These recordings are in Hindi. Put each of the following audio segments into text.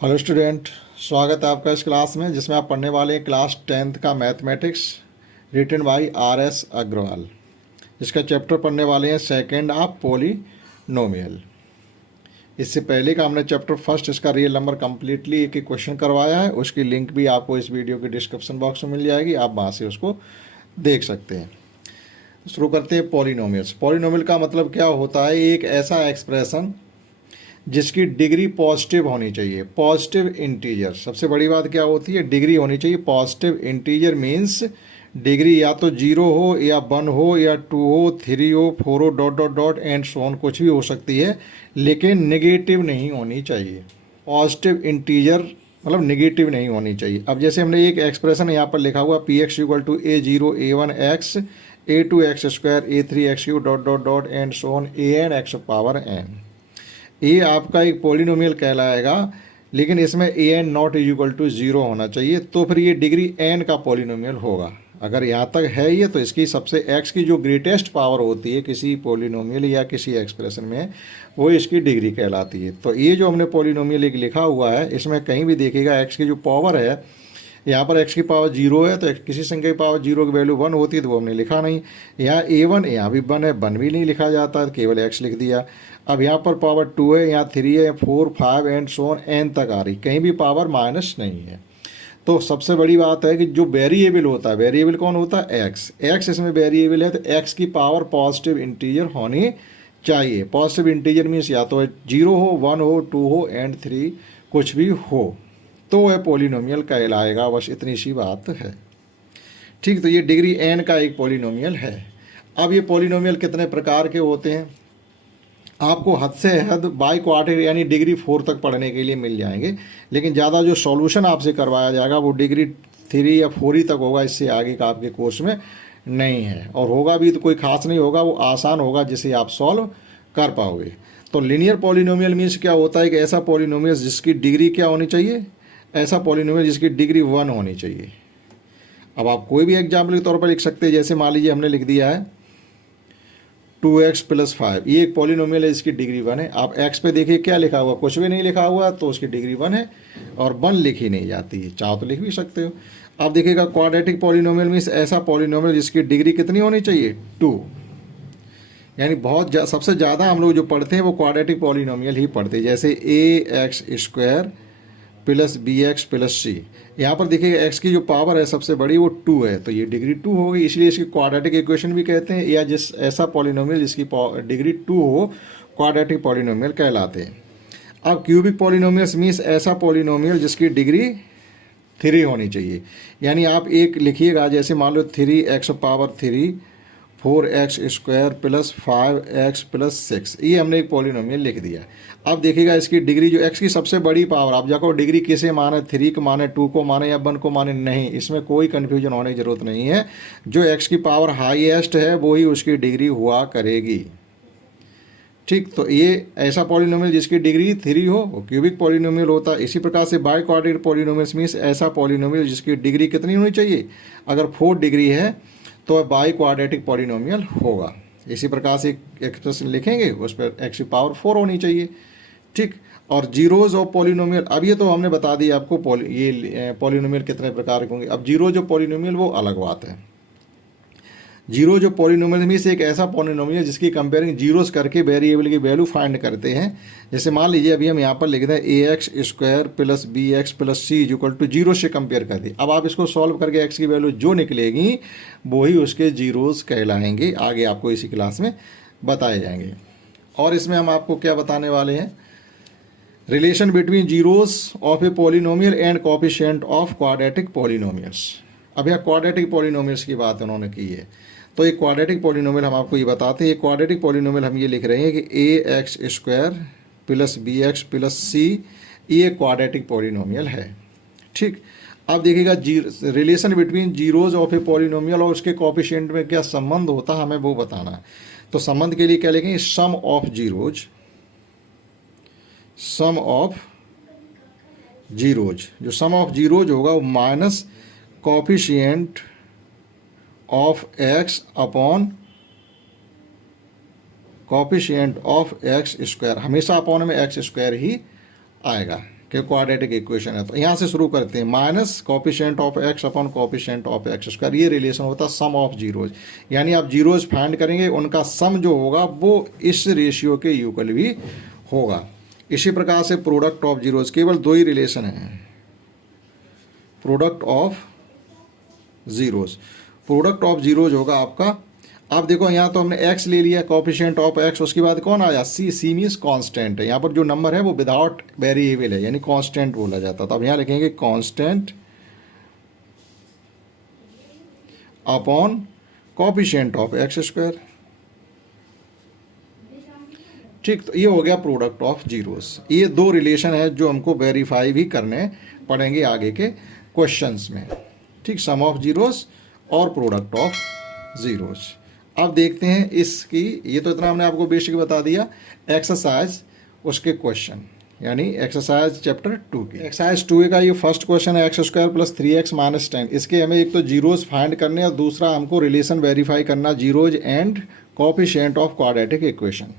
हेलो स्टूडेंट, स्वागत है आपका इस क्लास में जिसमें आप पढ़ने वाले हैं क्लास 10th का mathematics written by R S. Agarwal. इसका चैप्टर पढ़ने वाले हैं सेकंड ऑफ पॉलिनोमियल। इससे पहले का हमने चैप्टर फर्स्ट इसका रियल नंबर कम्प्लीटली एक क्वेश्चन करवाया है, उसकी लिंक भी आपको इस वीडियो के डिस्क्रिप्शन बॉक्स में मिल जाएगी, आप वहाँ से उसको देख सकते हैं। शुरू करते हैं पॉलिनोमियल्स। पॉलिनोमियल का मतलब क्या होता है? एक ऐसा एक्सप्रेशन जिसकी डिग्री पॉजिटिव होनी चाहिए, पॉजिटिव इंटीजर। सबसे बड़ी बात क्या होती है? डिग्री होनी चाहिए पॉजिटिव इंटीजर। मीन्स डिग्री या तो 0 हो या 1 हो या 2 हो 3 हो 4 हो dot dot dot and so on, कुछ भी हो सकती है, लेकिन नेगेटिव नहीं होनी चाहिए। पॉजिटिव इंटीजर मतलब नेगेटिव नहीं होनी चाहिए। अब जैसे हमने एक एक्सप्रेशन यहाँ पर लिखा हुआ px equal to a0 a1 x a2 x square a3 x cube dot dot dot and so on an x power n। ये आपका एक पॉलिनोमियल कहलाएगा, लेकिन इसमें A N naught is equal to 0 होना चाहिए, तो फिर ये डिग्री एन का पॉलिनोमियल होगा। अगर यहाँ तक है ये, तो इसकी सबसे एक्स की जो ग्रेटेस्ट पावर होती है किसी पॉलिनोमियल या किसी एक्सप्रेशन में, वो इसकी डिग्री कहलाती है। तो ये जो हमने पॉलिनोमियल एक लिखा हुआ है, इसमें कहीं भी देखिएगा एक्स की जो पावर है, यहाँ पर x की पावर 0 है, तो किसी संख्या की पावर 0 की वैल्यू 1 होती है, तो वो हमने लिखा नहीं। यहाँ a1, यहाँ भी 1 है, 1 भी नहीं लिखा जाता, केवल x लिख दिया। अब यहाँ पर पावर 2 है, यहाँ 3 है, 4 5 एंड सो ऑन n तक आ रही, कहीं भी पावर माइनस नहीं है। तो सबसे बड़ी बात है कि जो वेरिएबल होता है, वेरिएबल कौन होता है? x इसमें वेरिएबल है, तो x की पावर पॉजिटिव इंटीजर होनी चाहिए। पॉजिटिव इंटीजर मीन्स या तो 0 हो, 1 हो, 2 हो एंड 3 कुछ भी हो, तो वह पॉलिनोमियल कहलाएगा। बस इतनी सी बात है, ठीक। तो ये डिग्री एन का एक पॉलिनोमियल है। अब ये पॉलिनोमियल कितने प्रकार के होते हैं? आपको हद से हद बाई क्वार्टर यानी डिग्री 4 तक पढ़ने के लिए मिल जाएंगे, लेकिन ज़्यादा जो सॉल्यूशन आपसे करवाया जाएगा वो डिग्री 3 या 4 ही तक होगा, इससे आगे का आपके कोर्स में नहीं है। और होगा भी तो कोई खास नहीं होगा, वो आसान होगा जिसे आप सॉल्व कर पाओगे। तो लीनियर पॉलिनोमियल मीन्स क्या होता है कि ऐसा पॉलिनोमियल जिसकी डिग्री क्या होनी चाहिए? ऐसा पॉलिनोमियल जिसकी डिग्री 1 होनी चाहिए। अब आप कोई भी एग्जाम्पल के तौर पर लिख सकते हैं, जैसे मान लीजिए हमने लिख दिया है 2x + 5, ये एक पॉलिनोमियल है, इसकी डिग्री 1 है। आप x पे देखिए क्या लिखा हुआ, कुछ भी नहीं लिखा हुआ, तो उसकी डिग्री 1 है, और 1 लिखी नहीं जाती है, चाहो तो लिख भी सकते हो। आप देखिएगा क्वाड्रेटिक पॉलिनोमियल मीन्स ऐसा पॉलिनोमियल जिसकी डिग्री कितनी होनी चाहिए? 2। यानी सबसे ज़्यादा हम लोग जो पढ़ते हैं वो क्वाड्रेटिक पॉलिनोमियल ही पढ़ते हैं, जैसे ax² + bx + c। यहाँ पर देखिए x की जो पावर है सबसे बड़ी वो 2 है, तो ये डिग्री 2 होगी, इसलिए इसकी क्वाड्रेटिक इक्वेशन भी कहते हैं, या जिस ऐसा पॉलिनोमियल जिसकी डिग्री 2 हो, क्वाड्रेटिक पॉलिनोमियल कहलाते हैं। अब क्यूबिक पॉलिनोमियल्स मीन्स ऐसा पॉलिनोमियल जिसकी डिग्री 3 होनी चाहिए। यानी आप एक लिखिएगा, जैसे मान लो 3x पावर 3 4x² + 5x + 6, ये हमने एक पॉलिनोमियल लिख दिया। अब देखिएगा इसकी डिग्री जो x की सबसे बड़ी पावर, आप जाकर डिग्री किसे माने, 3 को माने, 2 को माने या 1 को माने, नहीं, इसमें कोई कन्फ्यूजन होने की ज़रूरत नहीं है। जो x की पावर हाईएस्ट है वो ही उसकी डिग्री हुआ करेगी, ठीक। तो ये ऐसा पॉलिनोमियल जिसकी डिग्री 3 हो वो क्यूबिक पॉलिनोमियल होता है। इसी प्रकार से बाई क्वाड्रेटिक पॉलिनोमियल्स मीन्स ऐसा पॉलिनोमियल जिसकी डिग्री कितनी होनी चाहिए? अगर 4 डिग्री है तो बाई क्वाड्रेटिक पॉलिनोमियल होगा। इसी प्रकार से एक एक्सप्रेशन लिखेंगे, उस पर x की पावर 4 होनी चाहिए, ठीक। और जीरोज ऑफ पॉलिनोमियल, अब ये तो हमने बता दिया आपको ये पॉलिनोमियल कितने प्रकार के होंगे। अब जीरो जो पॉलिनोमियल वो अलग बात है। जीरो जो पॉलिनोमियल मीन्स एक ऐसा पॉलिनोमियल जिसकी कंपेयरिंग जीरोस करके वेरिएबल की वैल्यू फाइंड करते हैं। जैसे मान लीजिए अभी हम यहाँ पर लिखते हैं ax² + bx + c = 0 से कंपेयर कर दी। अब आप इसको सॉल्व करके x की वैल्यू जो निकलेगी वो ही उसके जीरोस कहलाएंगे, आगे आपको इसी क्लास में बताए जाएंगे। और इसमें हम आपको क्या बताने वाले हैं? Relation between zeros of a polynomial and coefficient of quadratic polynomials. अब यहाँ क्वाड्रेटिक पॉलिनोमियल्स की बात उन्होंने की है, तो एक क्वाड्रेटिक पॉलिनोमियल हम आपको ये बताते हैं। क्वाड्रेटिक पॉलिनोमियल हम ये लिख रहे हैं कि ax² + bx + c, ये क्वाड्रेटिक पॉलिनोमियल है, ठीक। अब देखिएगा relation between zeros of a polynomial और उसके कोएफिशिएंट में क्या संबंध होता है, हमें वो बताना है। तो संबंध के लिए क्या लिखेंगे? Sum of zeros, sum of zeros, जो सम ऑफ जीरोज होगा वो minus coefficient of x upon coefficient of x², हमेशा अपॉन में x² ही आएगा, कि क्वाड्रेटिक इक्वेशन है। तो यहाँ से शुरू करते हैं, minus coefficient of x upon coefficient of x square, ये रिलेशन होता है सम ऑफ जीरोज, यानी आप जीरोज फाइंड करेंगे, उनका सम जो होगा वो इस रेशियो के इक्वल भी होगा। इसी प्रकार से प्रोडक्ट ऑफ जीरोज, केवल दो ही रिलेशन है, product of zeros, product of zeros होगा आपका। अब देखो यहाँ तो हमने x ले लिया, कॉफिशिएंट ऑफ x, उसके बाद कौन आया c, c मीन्स कांस्टेंट है, यहाँ पर जो नंबर है वो विदाउट वेरिएबल है, यानी कांस्टेंट बोला जाता है। तो अब यहाँ लिखेंगे constant upon coefficient of x square, ठीक। तो ये हो गया प्रोडक्ट ऑफ जीरोस। ये दो रिलेशन है जो हमको वेरीफाई भी करने पड़ेंगे आगे के क्वेश्चंस में, ठीक, सम ऑफ जीरोस और प्रोडक्ट ऑफ जीरोस। अब देखते हैं इसकी, ये तो इतना हमने आपको बेसिक बता दिया, एक्सरसाइज उसके क्वेश्चन, यानी एक्सरसाइज चैप्टर 2 की। एक्सरसाइज 2 का ये फर्स्ट क्वेश्चन है, X square plus 3x minus 10। इसके हमें एक तो जीरोज फाइंड करने और दूसरा हमको रिलेशन वेरीफाई करना, zeros and coefficient of quadratic equation,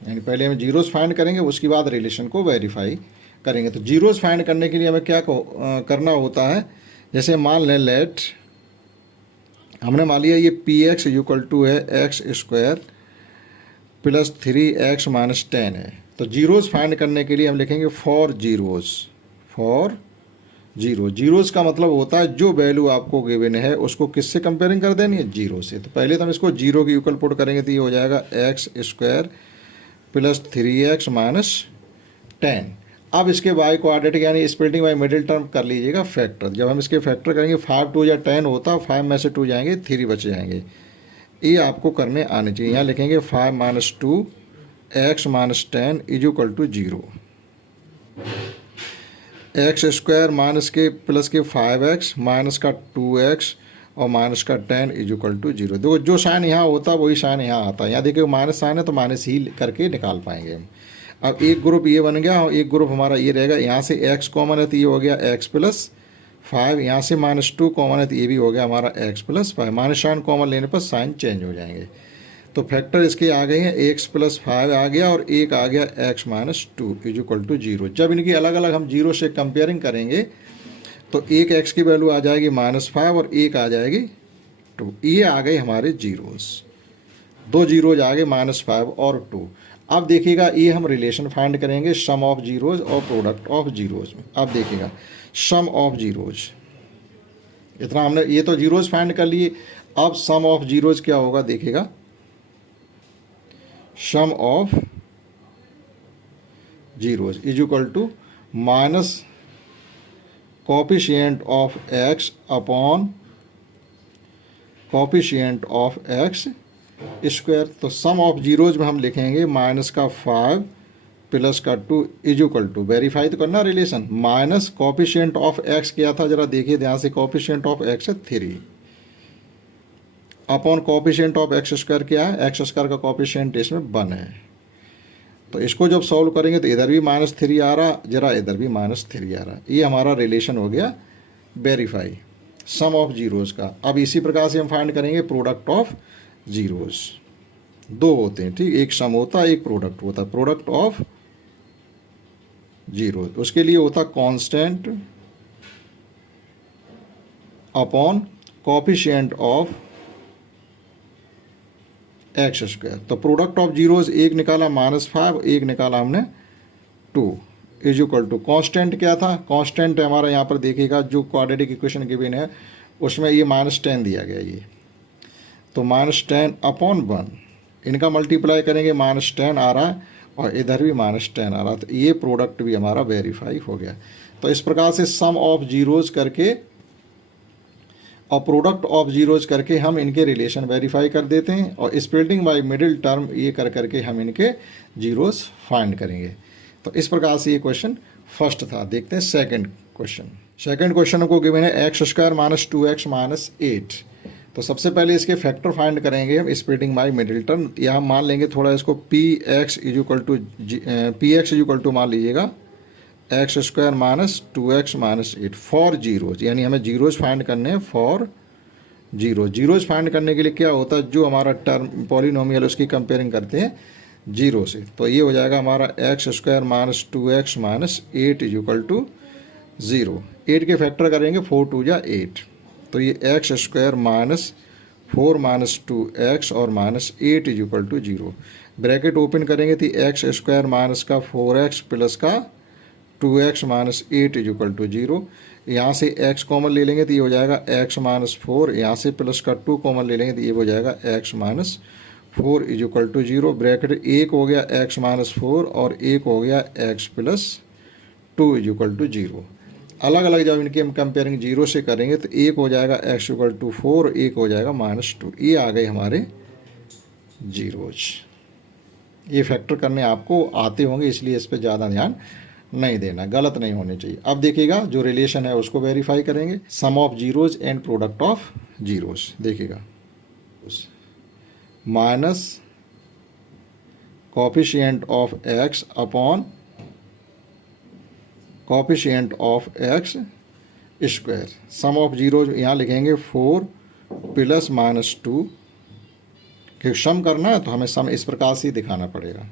यानी पहले हमें जीरोज फाइंड करेंगे, उसके बाद रिलेशन को वेरीफाई करेंगे। तो जीरोज फाइंड करने के लिए हमें क्या करना होता है, जैसे मान लें लेट हमने मान लिया ये पी एक्स इक्वल टू है X square plus 3x minus 10 है। तो जीरोज फाइंड करने के लिए हम लिखेंगे फॉर जीरोज, फॉर जीरोज का मतलब होता है जो वैल्यू आपको गिवन है उसको किससे कंपेयरिंग कर देनी है, जीरो से। तो पहले तो हम इसको जीरो के इक्वल पुट करेंगे, तो ये हो जाएगा X square plus 3x minus 10। अब इसके बाई क्वाड्रेटिक यानी स्प्लिटिंग बाई मिडिल टर्म कर लीजिएगा फैक्टर। जब हम इसके फैक्टर करेंगे 5 2 या 10 होता, 5 में से 2 जाएंगे, 3 बच जाएंगे, ये आपको करने आने चाहिए। यहाँ लिखेंगे 5 minus 2 X minus 10 is equal to 0, X square minus के प्लस के 5x माइनस का 2x और माइनस का 10 इज इक्वल टू 0। देखो जो साइन यहाँ होता है वही साइन यहाँ आता है, यहाँ देखिए माइनस साइन है तो माइनस ही करके निकाल पाएंगे हम। अब एक ग्रुप ये बन गया और एक ग्रुप हमारा ये रहेगा, यहाँ से x कॉमन है तो ये हो गया x प्लस 5, यहाँ से माइनस 2 कॉमन है तो ये भी हो गया हमारा x plus 5। Minus sign common लेने पर साइन चेंज हो जाएंगे। तो फैक्टर इसके आ गए हैं, x प्लस 5 आ गया और एक आ गया x minus 2 is equal to 0। जब इनकी अलग अलग हम जीरो से कंपेयरिंग करेंगे तो एक x की वैल्यू आ जाएगी -5 और एक आ जाएगी 2। ये आ गए हमारे जीरोस, दो जीरोज आ गए -5 और 2। अब देखिएगा ये हम रिलेशन फाइंड करेंगे सम ऑफ जीरोज और प्रोडक्ट ऑफ जीरोज में। अब देखिएगा सम ऑफ जीरोज, इतना हमने ये तो जीरोज फाइंड कर लिए, अब सम ऑफ जीरोज क्या होगा देखिएगा, sum of zeros is equal to minus coefficient of x upon coefficient of x square. तो सम ऑफ जीरोज में हम लिखेंगे माइनस का 5 प्लस का 2 इज इक्वल टू, वेरीफाई तो करना relation, minus coefficient of x क्या था जरा देखिए ध्यान से, कोफिशिएंट ऑफ x है 3 upon coefficient of x square क्या है, x स्क्वायर का कोफिशिएंट इसमें 1 है। तो इसको जब सॉल्व करेंगे तो इधर भी -3 आ रहा, जरा इधर भी -3 आ रहा, ये हमारा रिलेशन हो गया वेरीफाई सम ऑफ जीरोज का। अब इसी प्रकार से हम फाइंड करेंगे प्रोडक्ट ऑफ जीरोज, दो होते हैं, ठीक, एक सम होता है एक प्रोडक्ट होता है। प्रोडक्ट ऑफ जीरोज उसके लिए होता constant upon coefficient of x square. तो प्रोडक्ट ऑफ जीरोज एक निकाला -5, एक निकाला हमने 2 इज इक्वल टू, कांस्टेंट क्या था, कांस्टेंट हमारा यहाँ पर देखिएगा जो क्वाड्रेटिक इक्वेशन गिवन है उसमें ये -10 दिया गया, ये तो -10 अपॉन 1, इनका मल्टीप्लाई करेंगे -10 आ रहा है और इधर भी -10 आ रहा है, तो ये प्रोडक्ट भी हमारा वेरीफाई हो गया। तो इस प्रकार से सम ऑफ जीरोज करके और प्रोडक्ट ऑफ जीरोज करके हम इनके रिलेशन वेरीफाई कर देते हैं और स्प्लिटिंग बाय मिडिल टर्म ये कर करके हम इनके जीरोज फाइंड करेंगे। तो इस प्रकार से ये क्वेश्चन फर्स्ट था। देखते हैं सेकंड क्वेश्चन। सेकंड क्वेश्चन को गिवन है X square minus 2x minus 8। तो सबसे पहले इसके फैक्टर फाइंड करेंगे हम स्प्लिटिंग बाय मिडिल टर्म। यहाँ मान लेंगे थोड़ा इसको px इज इक्वल टू मान लीजिएगा x square minus 2x minus 8 for zeros, यानी हमें जीरोज फाइंड करने हैं फॉर जीरोज। जीरोज फाइंड करने के लिए क्या होता है, जो हमारा टर्म पॉलिनोमियल उसकी कंपेयरिंग करते हैं जीरो से। तो ये हो जाएगा हमारा x square minus 2x minus 8 is equal to zero. 8 के फैक्टर करेंगे 4 2 जा 8, तो ये X square minus 4 minus 2x और minus 8 is equal to zero. Bracket open करेंगे तो एक्स स्क्वायर माइनस का 4x प्लस का 2x minus 8 is equal to zero. यहाँ से x कॉमन ले लेंगे तो ये हो जाएगा x माइनस 4, यहाँ से प्लस का 2 कॉमन ले लेंगे तो ये हो जाएगा x minus 4 is equal to zero. Bracket एक हो गया x माइनस 4 और एक हो गया x plus 2 is equal to zero. अलग अलग जब इनकी हम कंपेयरिंग जीरो से करेंगे तो एक हो जाएगा x इक्वल टू 4, एक हो जाएगा माइनस 2। ये आ गए हमारे जीरोज। ये फैक्टर करने आपको आते होंगे, इसलिए इस पर ज़्यादा ध्यान नहीं देना, गलत नहीं होने चाहिए। अब देखिएगा जो रिलेशन है उसको वेरीफाई करेंगे। Sum of zeros and product of zeros, देखिएगा minus coefficient of x upon coefficient of x square. Sum of zeros यहाँ लिखेंगे 4 प्लस माइनस 2, क्योंकि सम करना है तो हमें सम इस प्रकार से ही दिखाना पड़ेगा।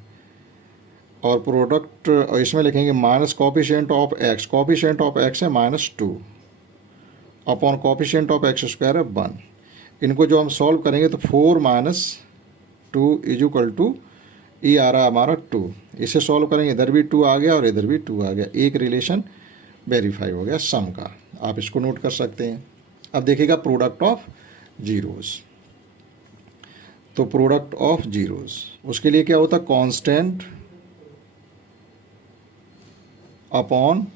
और प्रोडक्ट इसमें लिखेंगे minus coefficient of x, coefficient of x है minus 2 upon coefficient of x square है 1। इनको जो हम सॉल्व करेंगे तो 4 माइनस 2 इज इक्वल टू ये आ रहा है हमारा 2। इसे सॉल्व करेंगे, इधर भी 2 आ गया और इधर भी 2 आ गया। एक रिलेशन वेरीफाई हो गया सम का, आप इसको नोट कर सकते हैं। अब देखिएगा प्रोडक्ट ऑफ जीरोज। तो प्रोडक्ट ऑफ जीरोज उसके लिए क्या होता है, constant upon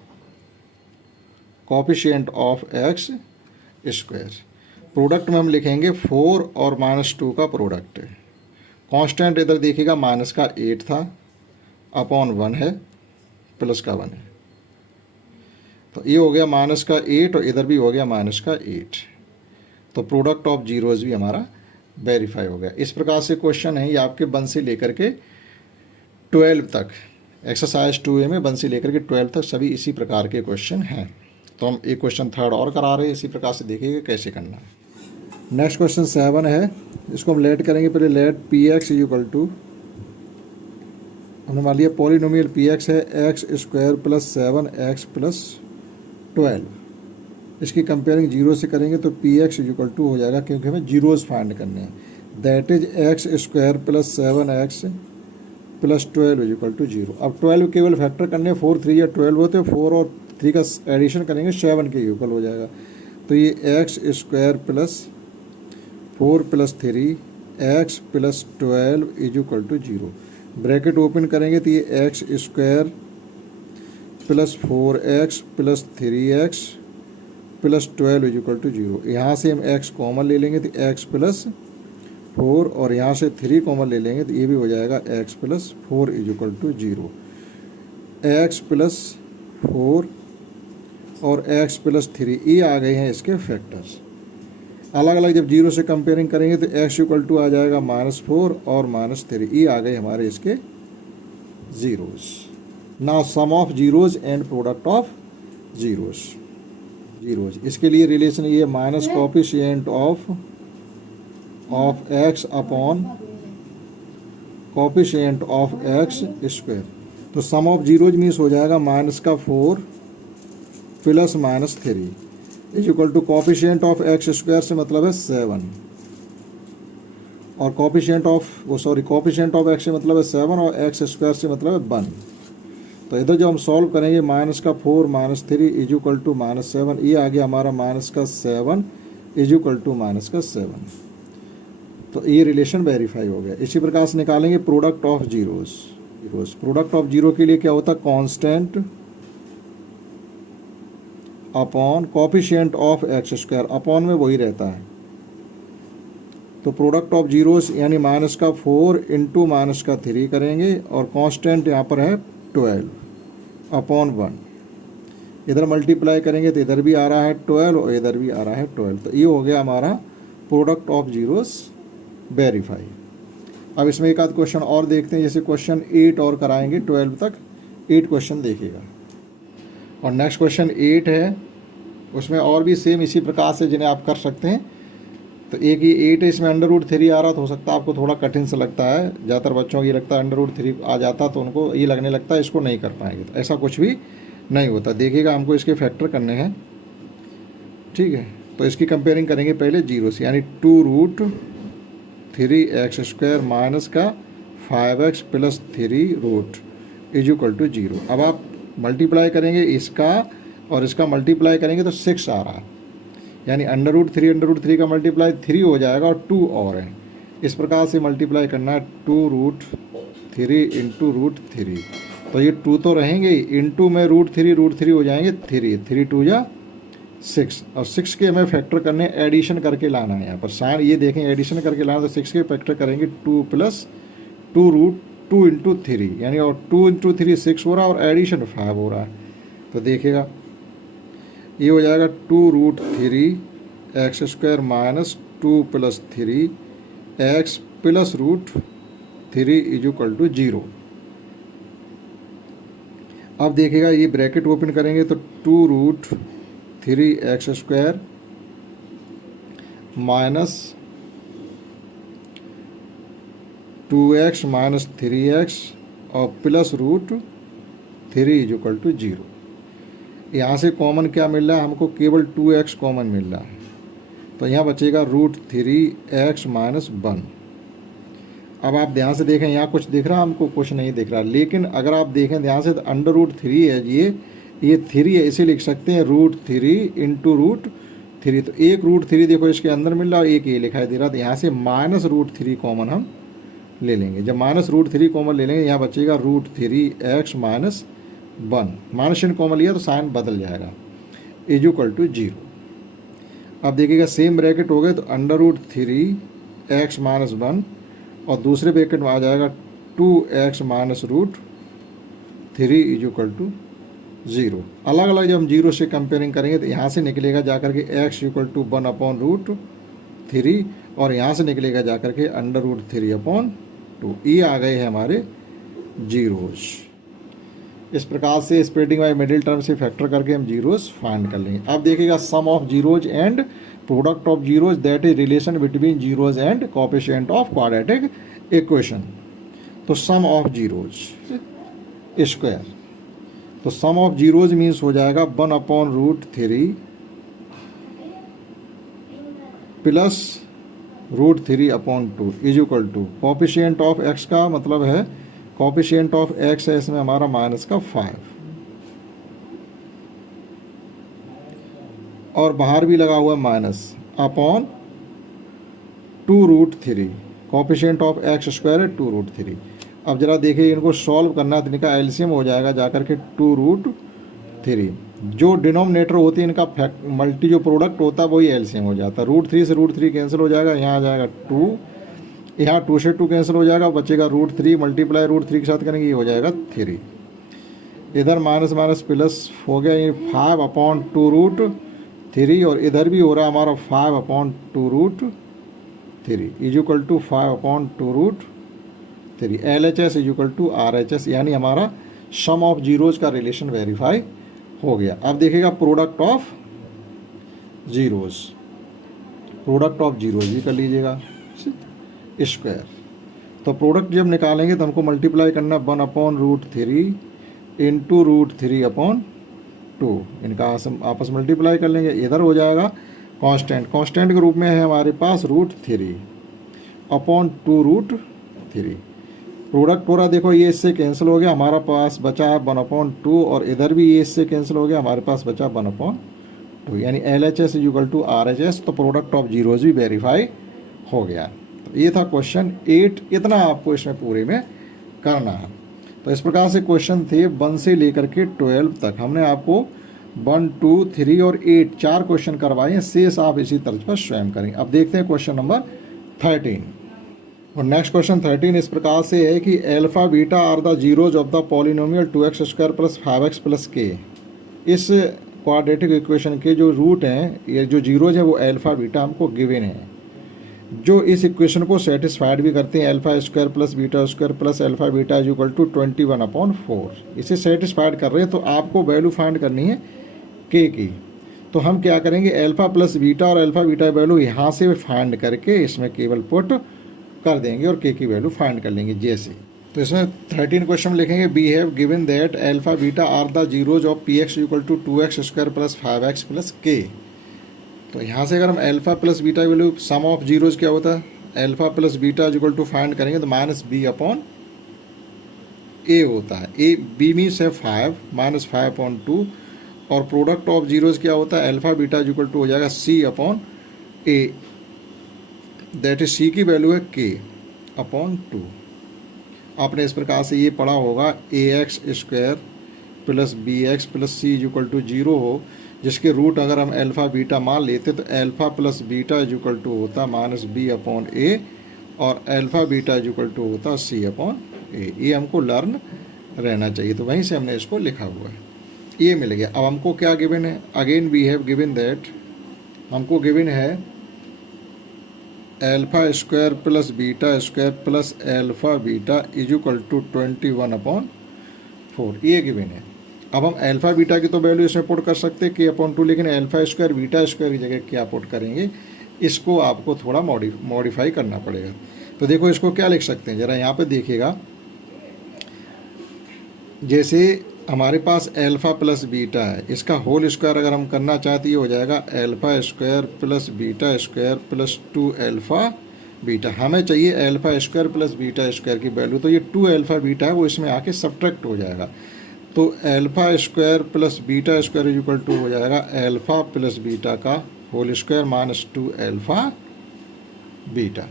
coefficient of x square. Product में हम लिखेंगे 4 और माइनस 2 का प्रोडक्ट है। कांस्टेंट इधर देखिएगा माइनस का 8 था, अपॉन 1 है, प्लस का 1 है, तो ये हो गया माइनस का 8 और इधर भी हो गया माइनस का 8। तो प्रोडक्ट ऑफ जीरोज भी हमारा वेरीफाई हो गया। इस प्रकार से क्वेश्चन है ये आपके 1 से लेकर के 12 तक, एक्सरसाइज 2A में 1 से लेकर के 12 तक सभी इसी प्रकार के क्वेश्चन हैं। तो हम एक क्वेश्चन थर्ड और करा रहे हैं, इसी प्रकार से देखिएगा कैसे करना है। नेक्स्ट क्वेश्चन 7 है, इसको हम लेट करेंगे। पहले let P X is equal to, हमने मान लिया पॉलिनोमियल पी एक्स है X square plus 7x plus 12। इसकी कंपेयरिंग जीरो से करेंगे तो P X is equal to हो जाएगा, क्योंकि हमें जीरोज फाइंड करने हैं। That is x square plus 7x plus 12 is equal to zero. अब 12 केवल फैक्टर करने, 4 3 या 12 होते, 4 और 3 का एडिशन करेंगे 7 के इक्वल हो जाएगा। तो ये X square plus 4 plus 3x plus 12 is equal to zero. Bracket open करेंगे तो ये X square plus 4x plus 3x plus 12 is equal to zero. यहाँ से हम x कॉमन ले लेंगे तो x प्लस 4 और यहाँ से 3 कॉमन ले लेंगे तो ये भी हो जाएगा x plus 4 is equal to zero. x plus 4 और x प्लस 3 ये आ गए हैं इसके फैक्टर्स। अलग अलग जब जीरो से कंपेयरिंग करेंगे तो x इक्वल टू आ जाएगा -4 और -3, ये आ गए हमारे इसके zeros. Now sum of zeros and product of zeros. इसके लिए रिलेशन ये minus coefficient of x upon coefficient of x square. तो सम ऑफ जीरोज मीन्स हो जाएगा माइनस का 4 plus -3 is equal to coefficient of x square से मतलब है 7 और कोफिशिएंट ऑफ x से मतलब है 7 और x स्क्वायर से मतलब है 1। तो इधर जो हम सॉल्व करेंगे माइनस का 4 -3 इज इक्वल टू -7, ये आ गया हमारा माइनस का 7 इज इक्वल टू माइनस का 7। तो ये रिलेशन वेरीफाई हो गया। इसी प्रकार से निकालेंगे product of zeros. Product of zero के लिए क्या होता है, constant upon coefficient of x square, upon में वही रहता है। तो प्रोडक्ट ऑफ जीरोस यानी माइनस का 4 इंटू माइनस का 3 करेंगे और कांस्टेंट यहाँ पर है 12 अपॉन 1। इधर मल्टीप्लाई करेंगे तो इधर भी आ रहा है 12 और इधर भी आ रहा है 12। तो ये हो गया हमारा प्रोडक्ट ऑफ जीरोस वेरीफाई। अब इसमें एक आध क्वेश्चन और देखते हैं, जैसे क्वेश्चन 8 और कराएंगे 12 तक 8 क्वेश्चन देखिएगा। और नेक्स्ट क्वेश्चन 8 है, उसमें और भी सेम इसी प्रकार से जिन्हें आप कर सकते हैं। तो एक ये 8 है, इसमें √3 आ रहा, तो हो सकता है आपको थोड़ा कठिन सा लगता है, ज़्यादातर बच्चों को ये लगता है √3 आ जाता तो उनको ये लगने लगता है इसको नहीं कर पाएंगे। तो ऐसा कुछ भी नहीं होता। देखिएगा हमको इसके फैक्टर करने हैं, ठीक है। तो इसकी कंपेयरिंग करेंगे पहले 0 से, यानी 2√3x² माइनस का 5x + 3 root is equal to 0। अब आप मल्टीप्लाई करेंगे इसका और इसका मल्टीप्लाई करेंगे तो 6 आ रहा है, यानी √3 का मल्टीप्लाई 3 हो जाएगा और 2 और है। इस प्रकार से मल्टीप्लाई करना है 2√3 इंटू √3। तो ये 2 तो रहेंगे ही, इंटू में √3 हो जाएंगे 3 2 या 6, और 6 के हमें फैक्टर करने, एडिशन करके लाना है यहाँ पर। साइन ये देखें एडिशन करके लाना, तो 6 के फैक्टर करेंगे 2 + 2 इंटू 3, यानी और 2 इंटू 3 6 हो रहा है और एडिशन 5 हो रहा है। तो देखिएगा ये हो जाएगा 2√3x² minus 2 + 3x + √3 is equal to 0। अब देखिएगा ये ब्रैकेट ओपन करेंगे तो 2√3x² minus 2x minus 3x और प्लस √3 इज इक्वल टू 0। यहाँ से कॉमन क्या मिल रहा है हमको? केवल 2x कॉमन मिल रहा है, तो यहाँ बचेगा √3x माइनस 1। अब आप ध्यान से देखें, यहाँ कुछ दिख रहा है हमको? कुछ नहीं दिख रहा, लेकिन अगर आप देखें ध्यान से तो √3 है, ये 3 है, इसे लिख सकते हैं √3 इंटू √3। तो एक √3 देखो इसके अंदर मिल रहा है, एक ये लिखाई दे रहा, तो यहाँ से माइनस √3 कॉमन हम ले लेंगे। जब माइनस √3 कॉमन ले लेंगे, यहाँ बचेगा √3x माइनस 1। माइनस चिन्ह कॉमन लिया तो साइन बदल जाएगा, इज इक्वल टू 0। अब देखिएगा सेम ब्रैकेट हो गए, तो √3x माइनस 1 और दूसरे ब्रैकेट में आ जाएगा 2x minus √3 is equal to 0। अलग अलग जब हम 0 से कंपेयरिंग करेंगे तो यहाँ से निकलेगा जाकर के x इक्वल टू 1/√3 और यहाँ से निकलेगा जाकर के √3/2। ये आ गए हैं हमारे जीरोस। इस प्रकार से स्प्लिटिंग बाय मिडिल टर्म से फैक्टर करके हम जीरोस फाइंड कर लेंगे। अब देखिएगा sum of zeros and product of zeros, that is relation between zeros and coefficient of quadratic equation. तो सम ऑफ जीरोज स्क्वायर, तो सम ऑफ जीरोज मीन्स हो जाएगा 1/√3 plus √3/2 is equal to coefficient of x का मतलब है, कोएफिशिएंट ऑफ x है इसमें हमारा -5 और बाहर भी लगा हुआ है -/2√3। कोएफिशिएंट ऑफ x² है 2√3। अब जरा देखिए इनको सॉल्व करना है, तो इनका एलसीएम हो जाएगा जाकर के 2√3। जो डिनोमिनेटर होती है इनका मल्टी जो प्रोडक्ट होता है वही एलसीएम हो जाता है। √3 से √3 कैंसिल हो जाएगा, यहाँ आ जाएगा 2, यहाँ 2 से 2 कैंसिल हो जाएगा, बचेगा √3 मल्टीप्लाई √3 के साथ करेंगे, ये हो जाएगा 3। इधर माइनस माइनस प्लस हो गया, ये 5/2√3 और इधर भी हो रहा है हमारा 5/2√3 is equal to 5/2√3। LHS is equal to RHS, यानी हमारा सम ऑफ जीरोज का रिलेशन वेरीफाई हो गया। अब देखिएगा product of zeros, product of zeros भी कर लीजिएगा स्क्वायर। तो प्रोडक्ट जब निकालेंगे तो हमको मल्टीप्लाई करना 1/√3 इंटू √3/2। इनका आपस मल्टीप्लाई कर लेंगे, इधर हो जाएगा कांस्टेंट, कांस्टेंट के रूप में है हमारे पास √3/2√3। प्रोडक्ट हो रहा देखो, ये इससे कैंसिल हो गया, हमारा पास बचा है 1/2 और इधर भी ये इससे कैंसिल हो गया, हमारे पास बचा 1/2, यानी LHS is equal to RHS। तो प्रोडक्ट ऑफ जीरोज भी वेरीफाई हो गया। तो ये था क्वेश्चन 8, इतना आपको इसमें पूरे में करना है। तो इस प्रकार से क्वेश्चन थे 1 से लेकर के 12 तक। हमने आपको 1, 2, 3 और 8 4 क्वेश्चन करवाए हैं, शेष आप इसी तर्ज पर स्वयं करेंगे। अब देखते हैं क्वेश्चन नंबर 13। और नेक्स्ट क्वेश्चन 13 इस प्रकार से है कि alpha beta are the zeros of the polynomial 2x² + 5x + k। इस क्वाड्रेटिक इक्वेशन के जो रूट हैं, ये जो जीरोज हैं वो अल्फा बीटा हमको गिवन है, जो इस इक्वेशन को सेटिस्फाइड भी करते हैं। α² + β² + alpha beta is equal to 21/4। इसे सेटिस्फाइड कर रहे हैं, तो आपको वैल्यू फाइंड करनी है k की। तो हम क्या करेंगे, अल्फ़ा प्लस बीटा और अल्फ़ा बीटा वैल्यू यहाँ से फाइंड करके इसमें केवल पुट कर देंगे और के की वैल्यू फाइंड कर लेंगे जैसे। तो इसमें 13 क्वेश्चन लिखेंगे, we have given that alpha beta are the zeros of p x equal to 2x square plus 5x plus k. तो यहाँ से अगर हम alpha plus beta value sum of zeros क्या होता है, alpha plus beta equal to find करेंगे तो माइनस बी अपॉन ए होता है। ए बी मीन्स है 5 माइनस 5 अपॉन 2 और प्रोडक्ट ऑफ जीरोज क्या होता है, अल्फ़ा बीटा इक्वल टू हो जाएगा C upon A, that is C की वैल्यू है के अपॉन 2। आपने इस प्रकार से ये पढ़ा होगा A X square plus B X plus C equal to 0 हो, जिसके रूट अगर हम अल्फ़ा बीटा मान लेते तो alpha plus beta equal to होता माइनस बी अपॉन ए और अल्फ़ा बीटा इक्वल टू होता सी अपॉन ए। ये हमको लर्न रहना चाहिए, तो वहीं से हमने इसको लिखा हुआ है, ये मिल गया। अब हमको क्या गिवन है, again we have given that, हमको गिवन है alpha square plus beta square plus alpha beta is equal to 21 upon 4, ये गिवन है। अब हम अल्फ़ा बीटा की तो वैल्यू इसमें पुट कर सकते हैं के अपॉन 2, लेकिन अल्फ़ा स्क्वायर बीटा स्क्वायर की जगह क्या पुट करेंगे, इसको आपको थोड़ा मॉडिफाई करना पड़ेगा। तो देखो इसको क्या लिख सकते हैं, ज़रा यहाँ पे देखिएगा, जैसे हमारे पास अल्फ़ा प्लस बीटा है, इसका होल स्क्वायर अगर हम करना चाहते ये हो जाएगा alpha square plus beta square plus 2 alpha beta. हमें चाहिए alpha square plus beta square की वैल्यू, तो ये 2 अल्फ़ा बीटा है वो इसमें आके सब्ट्रैक्ट हो जाएगा। तो alpha square plus beta square equal to हो जाएगा अल्फ़ा प्लस बीटा का whole square minus 2 alpha beta.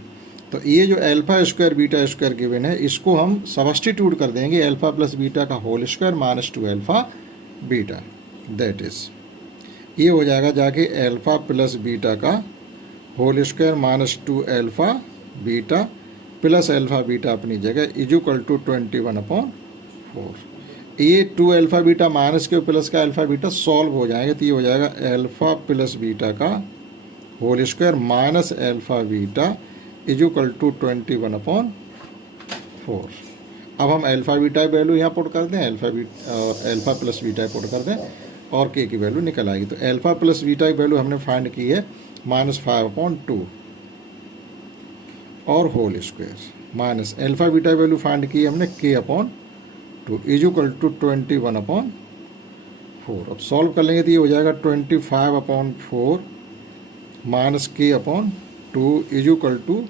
तो ये जो alpha square beta square given है, इसको हम सब्स्टिट्यूट कर देंगे अल्फ़ा प्लस बीटा का whole square minus 2 alpha beta, that is ये हो जाएगा जाके अल्फ़ा प्लस बीटा का whole square minus 2 alpha beta plus alpha beta अपनी जगह इज इक्वल टू 21 अपॉन 4। ये 2 अल्फ़ा बीटा माइनस के प्लस का अल्फ़ा बीटा सॉल्व हो जाएंगे, तो ये हो जाएगा अल्फ़ा प्लस बीटा का whole square minus alpha beta is equal to 21 upon 4। अब हम अल्फ़ा बीटा वैल्यू यहाँ पुट कर दें, अल्फ़ा प्लस बीटा पुट कर दें और के की वैल्यू निकल आएगी। तो अल्फ़ा प्लस बीटा की वैल्यू हमने फाइंड की है माइनस 5 अपॉन 2 और whole square minus alpha beta value find की है हमने k upon 2 is equal to 21 upon 4। अब सॉल्व कर लेंगे तो ये हो जाएगा 25 अपॉन 4 माइनस के upon 2 is equal to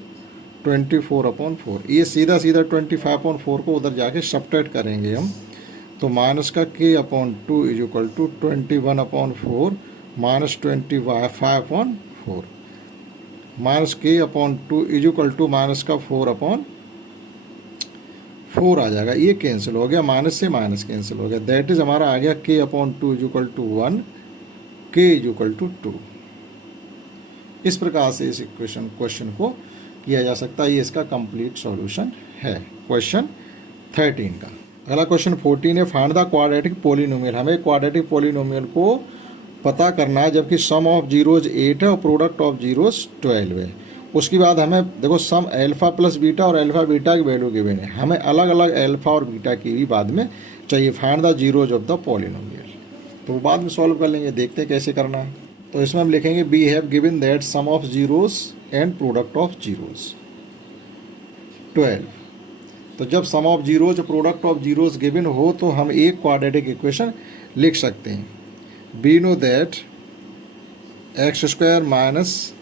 24 upon 4। ये सीधा 25 अपॉन 4 को उधर जाके सब्ट्रैक्ट करेंगे हम, तो माइनस का K upon 2 is equal to 21 upon 4 minus 25 upon 4 minus के upon 2 is equal to minus का 4 अपॉन 4 आ जाएगा। ये कैंसिल हो गया, माइनस से माइनस कैंसिल हो गया, दैट इज हमारा आ गया के अपॉन 2 इज इक्वल टू 1 के इज इक्वल टू 2। इस प्रकार से इस क्वेश्चन को किया जा सकता है। ये इसका कंप्लीट सॉल्यूशन है क्वेश्चन 13 का। अगला क्वेश्चन 14 है, फाइंड द क्वाड्रेटिक पोलिनोमियल। हमें क्वाड्रेटिक पोलिनोमियल को पता करना है, जबकि सम ऑफ जीरोज 8 है और प्रोडक्ट ऑफ जीरोज 12 है। उसके बाद हमें देखो सम अल्फ़ा प्लस बीटा और अल्फ़ा बीटा की वैल्यू गिवन है, हमें अलग अलग अल्फ़ा और बीटा की भी बाद में चाहिए। Find the zeros of the polynomial, तो वो बाद में सॉल्व कर लेंगे, देखते हैं कैसे करना है। तो इसमें हम लिखेंगे we have given that sum of zeros and product of zeros 12। तो जब sum of zeros product of zeros given हो तो हम एक क्वाड्रेटिक इक्वेशन लिख सकते हैं। We know that X square minus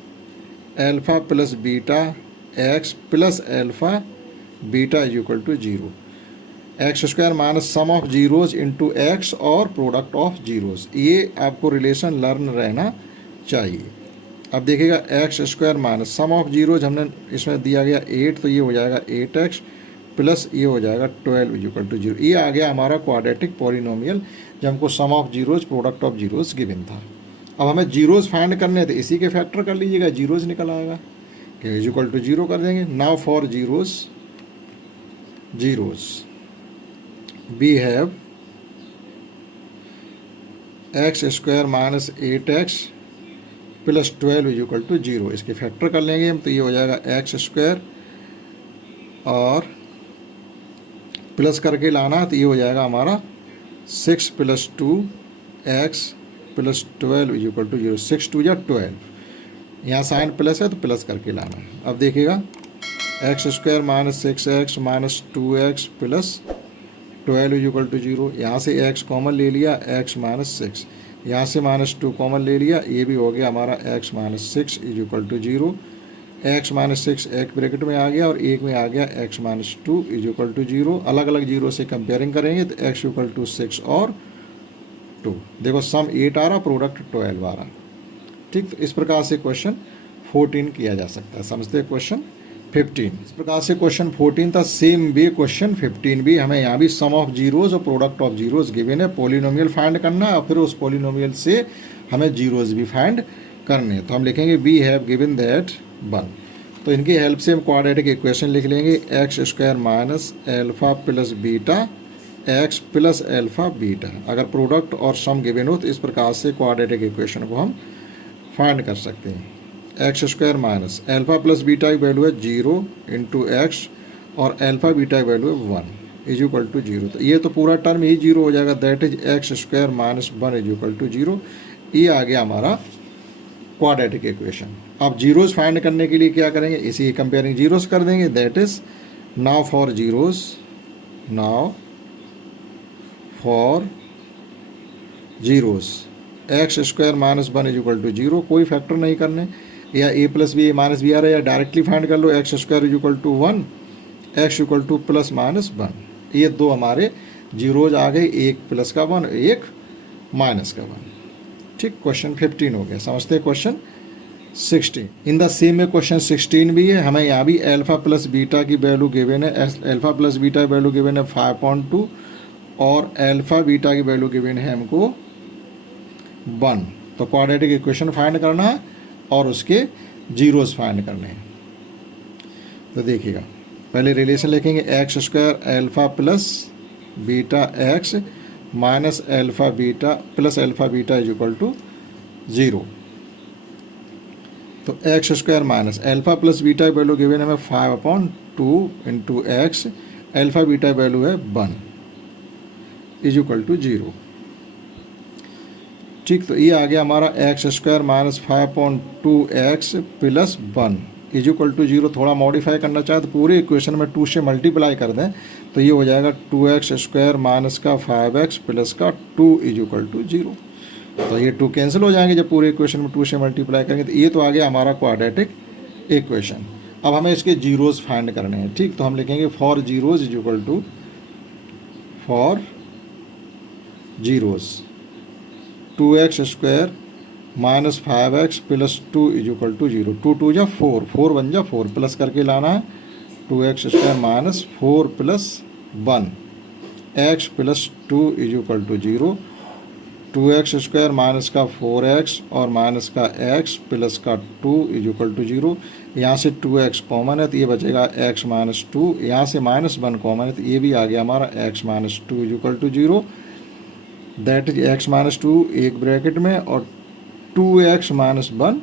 alpha plus beta X plus alpha beta is equal to 0। X square minus sum of zeros into X और प्रोडक्ट ऑफ जीरोज, ये आपको रिलेशन लर्न रहना चाहिए। अब देखिएगा x square minus sum of zeros हमने इसमें दिया गया 8, तो ये हो जाएगा 8x प्लस ये हो जाएगा 12 इज इक्वल टू 0। ये आ गया हमारा क्वाड्रेटिक पॉलिनोमियल जब हमको sum of zeros product of zeros given था। अब हमें जीरोज फाइंड करने थे, इसी के फैक्टर कर लीजिएगा, जीरोज निकल आएगा, के इज इक्वल टू 0 कर देंगे। Now for zeros we have x square minus 8x plus 12 is equal to 0। इसके फैक्टर कर लेंगे हम, तो ये हो जाएगा एक्स स्क्वायर और प्लस करके लाना, तो ये हो जाएगा हमारा 6 plus 2 x plus 12 is equal to 0, 6 2 या 12, यहाँ साइन प्लस है तो प्लस करके लाना है। अब देखिएगा x square minus 6x minus 2x plus 12 is equal to 0, यहाँ से x कॉमन ले लिया, x माइनस 6, यहाँ से माइनस 2 कॉमन ले लिया, ये भी हो गया हमारा x minus 6 is equal to 0, x minus 6 एक ब्रैकेट में आ गया और एक में आ गया x minus 2 is equal to 0। अलग अलग जीरो से कंपेयरिंग करेंगे तो x इक्वल टू 6 और 2, देखो सम 8 आ रहा, प्रोडक्ट 12 आ रहा। ठीक, तो इस प्रकार से क्वेश्चन 14 किया जा सकता है। समझते हैं क्वेश्चन 15। इस प्रकार से क्वेश्चन 14 था। सेम वे क्वेश्चन 15 भी हमें यहाँ भी सम ऑफ जीरोज और प्रोडक्ट ऑफ जीरोज गिवन है, पॉलिनोमियल फाइंड करना है और फिर उस पॉलिनोमियल से हमें जीरोज भी फाइंड करने। तो हम लिखेंगे वी हैव गिवन दैट 1, तो इनकी हेल्प से हम क्वाड्रेटिक इक्वेशन लिख लेंगे, x square minus alpha plus beta X plus alpha beta. अगर प्रोडक्ट और सम गिवन हो तो इस प्रकार से क्वाड्रेटिक इक्वेशन को हम फाइंड कर सकते हैं। X square minus alpha plus beta की वैल्यू है 0 इंटू एक्स और एल्फा बीटा की वैल्यू है 1 इज इक्वल टू 0, तो ये तो पूरा टर्म ही 0 हो जाएगा, that is x square minus 1 is equal to 0। ये आ गया हमारा क्वाड्रेटिक इक्वेशन। अब जीरोस फाइंड करने के लिए क्या करेंगे, इसी कंपेयरिंग जीरोस कर देंगे, that is now for zeros, now for zeros X square minus 1 is equal to 0, कोई फैक्टर नहीं करने, या A plus B A minus B आ रहा है, या डायरेक्टली फाइंड कर लो, X square is equal to 1 X equal to plus minus 1। ये दो हमारे जीरोज आ गए, एक प्लस का 1 एक माइनस का 1। ठीक, क्वेश्चन 15 हो गया। समझते हैं क्वेश्चन 16। इन द सेम में क्वेश्चन 16 भी है, हमें यहाँ भी एल्फा प्लस बीटा की वैल्यू गिवन है, एल्फा प्लस बीटा की वैल्यू गिवन है 5.2 और एल्फा बीटा की वैल्यू गिवन है हमको 1। तो क्वाड्रेटिक इक्वेशन फाइंड करना है और उसके जीरोस फाइंड करने हैं। तो देखिएगा पहले रिलेशन लिखेंगे, x square alpha plus beta x minus alpha beta plus alpha beta is equal to 0। तो x square minus alpha plus beta की वैल्यू गिवन है हमें 5/2 इंटू एक्स, एल्फा बीटा की वैल्यू है 1 इज इक्वल टू 0। ठीक, तो ये आ गया हमारा x square minus 5.2 x plus 1 is equal to 0। थोड़ा मॉडिफाई करना चाहे तो पूरे इक्वेशन में 2 से मल्टीप्लाई कर दें तो ये हो जाएगा 2x स्क्वायर माइनस का 5x प्लस का 2 इज इक्वल टू 0। तो ये 2 कैंसिल हो जाएंगे जब पूरे इक्वेशन में 2 से मल्टीप्लाई करेंगे। तो ये तो आ गया हमारा क्वाड्रेटिक इक्वेशन। अब हमें इसके जीरोज फाइंड करने हैं। ठीक, तो हम लिखेंगे for zeros is equal to, for zeros 2x square minus 5x plus 2 is equal to 0। 2 2 जा 4, 4 1 जा 4, प्लस करके लाना है 2x square minus 4 plus 1 x plus 2 is equal to 0। 2x square minus का 4x और माइनस का x प्लस का 2 इज इक्वल टू 0। यहाँ से 2x कॉमन है तो ये बचेगा x माइनस 2, यहाँ से माइनस 1 कॉमन है तो ये भी आ गया हमारा x minus 2 is equal to 0। That is x minus 2 एक ब्रैकेट में और 2x माइनस 1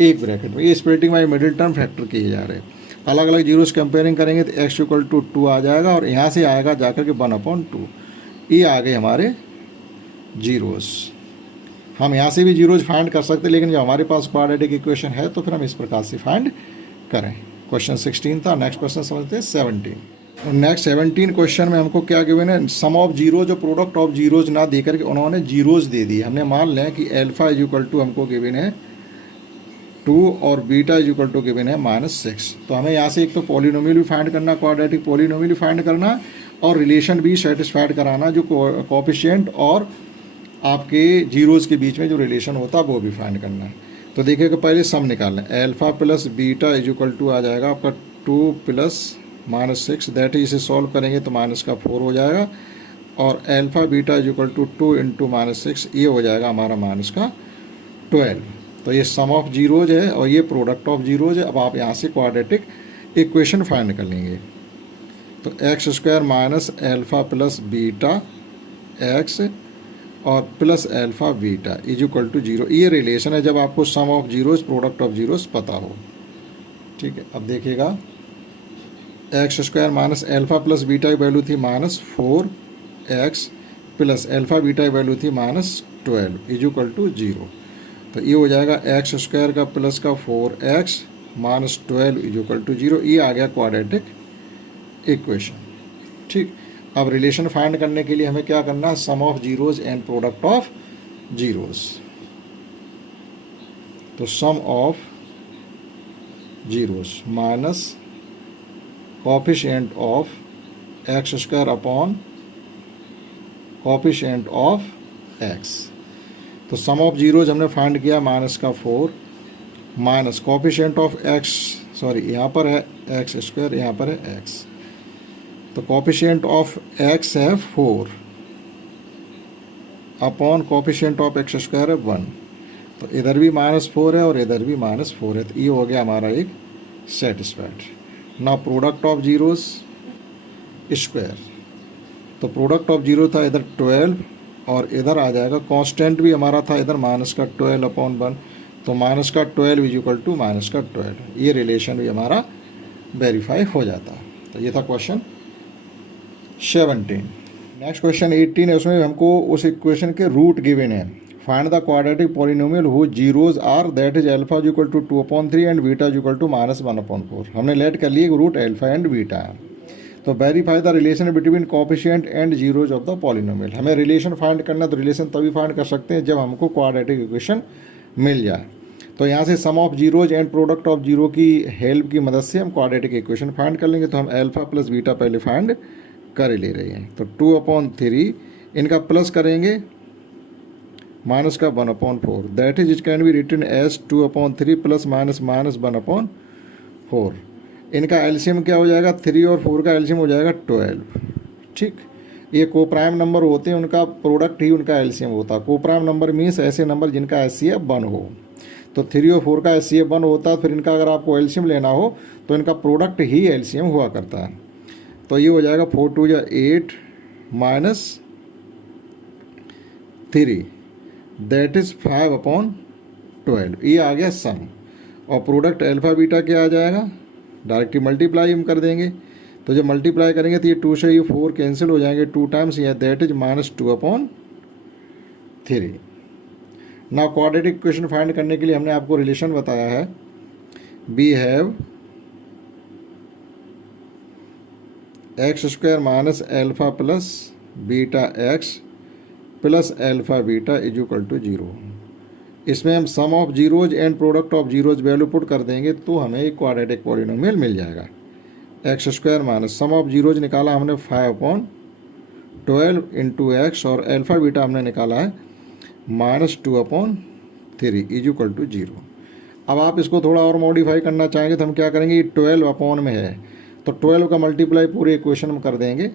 एक ब्रैकेट में। ये splitting by middle term factor किए जा रहे हैं। अलग अलग जीरोस कंपेयरिंग करेंगे तो x इक्वल टू 2 आ जाएगा और यहाँ से आएगा जाकर के 1/2। ये आ गए हमारे जीरोस। हम यहाँ से भी जीरोज फाइंड कर सकते हैं, लेकिन जब हमारे पास क्वाड्रेटिक इक्वेशन है तो फिर हम इस प्रकार से फाइंड करें। क्वेश्चन 16 था। नेक्स्ट क्वेश्चन समझते हैं 17। नेक्स्ट 17 क्वेश्चन में हमको क्या गिवन है, सम ऑफ जीरोज और प्रोडक्ट ऑफ जीरोज ना दे करके उन्होंने जीरोज दे दी। हमने मान लें कि एल्फा इज इक्वल टू हमको गिवन है 2 और beta is equal to given है -6। तो हमें यहाँ से एक तो पॉलिनोमियल भी फाइंड करना, क्वाड्रेटिक पॉलिनोमियल भी फाइंड करना और रिलेशन भी सेटिस्फाइड कराना, जो कोएफिशिएंट और आपके जीरोज के बीच में जो रिलेशन होता है वो भी फाइंड करना है। तो देखिएगा पहले सम निकाल लें। Alpha plus beta is equal to आ जाएगा आपका 2 प्लस -6, दैट इज इसे सॉल्व करेंगे तो माइनस का 4 हो जाएगा और alpha beta is equal to 2 into -6, ये हो जाएगा हमारा माइनस का 12। तो ये सम ऑफ जीरोज है और ये प्रोडक्ट ऑफ जीरोज है। अब आप यहाँ से क्वाड्रेटिक इक्वेशन फाइंड कर लेंगे। तो x square minus alpha plus beta X और plus alpha beta is equal to 0। ये रिलेशन है जब आपको sum of zeros product of zeros पता हो। ठीक है, अब देखिएगा x square minus alpha plus beta की वैल्यू थी -4x प्लस एल्फा बीटा की वैल्यू थी 12 इज इक्वल टू 0। तो ये हो जाएगा एक्स स्क्वायर का प्लस का 4x minus 12 is equal to 0। ये आ गया क्वाड्रेटिक इक्वेशन। ठीक, अब रिलेशन फाइंड करने के लिए हमें क्या करना है, sum of zeros and product of zeros. तो sum of zeros minus coefficient of x square upon coefficient of X. तो सम ऑफ जीरोज हमने फाइंड किया माइनस का 4 minus coefficient of X, sorry यहाँ पर है एक्स स्क्वायर, यहाँ पर है एक्स। तो कोफिशिएंट ऑफ एक्स है 4 upon coefficient of x square है 1। तो इधर भी -4 है और इधर भी -4 है। तो ये हो गया हमारा एक सेटिस्फाइड। ना प्रोडक्ट ऑफ जीरोस स्क्वायर, तो प्रोडक्ट ऑफ जीरो था इधर 12 और इधर आ जाएगा कांस्टेंट भी हमारा था इधर माइनस का 12 अपॉन 1। तो माइनस का 12 इज इक्वल टू माइनस का 12। ये रिलेशन भी हमारा वेरीफाई हो जाता है। तो ये था क्वेश्चन 17। नेक्स्ट क्वेश्चन 18 है, उसमें हमको उस इक्वेशन के रूट गिवन है। Find the quadratic polynomial whose zeros are that is alpha is equal to 2/3 and beta is equal to -1/4। हमने लेट कर लिए रूट अल्फा एंड बीटा है। तो verify the relation between coefficient and zeros of the polynomial. हमें रिलेशन फाइंड करना, तो रिलेशन तभी फाइंड कर सकते हैं जब हमको क्वाड्रेटिक इक्वेशन मिल जाए। तो यहाँ से sum of zeros and product of zero की हेल्प की मदद से हम क्वाड्रेटिक इक्वेशन फाइंड कर लेंगे। तो हम अल्फा प्लस बीटा पहले फाइंड कर ले रहे हैं। तो 2/3 इनका प्लस करेंगे माइनस का 1/4, that is it can be written as 2/3 plus minus minus 1/4। इनका एलसीएम क्या हो जाएगा, 3 और 4 का एलसीएम हो जाएगा 12। ठीक, ये कोप्राइम नंबर होते हैं, उनका प्रोडक्ट ही उनका एलसीएम होता है। कोप्राइम नंबर मीन्स ऐसे नंबर जिनका एचसीएफ 1 हो। तो 3 और 4 का एचसीएफ 1 होता है, फिर इनका अगर आपको एलसीएम लेना हो तो इनका प्रोडक्ट ही एलसीएम हुआ करता है। तो ये हो जाएगा 4 2 या 8 माइनस 3 दैट इज 5/12। ये आ गया सम। और प्रोडक्ट अल्फा बीटा क्या आ जाएगा, डायरेक्टली मल्टीप्लाई हम कर देंगे। तो जब मल्टीप्लाई करेंगे तो ये 2 से ये 4 कैंसिल हो जाएंगे, 2 टाइम्स ये दैट इज -2/3। ना क्वाड्रेटिक इक्वेशन फाइंड करने के लिए हमने आपको रिलेशन बताया है, we have X square minus alpha plus beta X plus alpha beta is equal to 0। इसमें हम sum of zeros and product of zeros value put कर देंगे तो हमें एक क्वाड्रेटिक पॉलिनोमियल मिल जाएगा। X square minus sum of zeros निकाला हमने 5/12 इंटू एक्स और अल्फा बीटा हमने निकाला है -2/3 इज इक्वल टू 0। अब आप इसको थोड़ा और मॉडिफाई करना चाहेंगे तो हम क्या करेंगे, ये 12 अपॉन में है तो 12 का मल्टीप्लाई पूरे इक्वेशन में कर देंगे।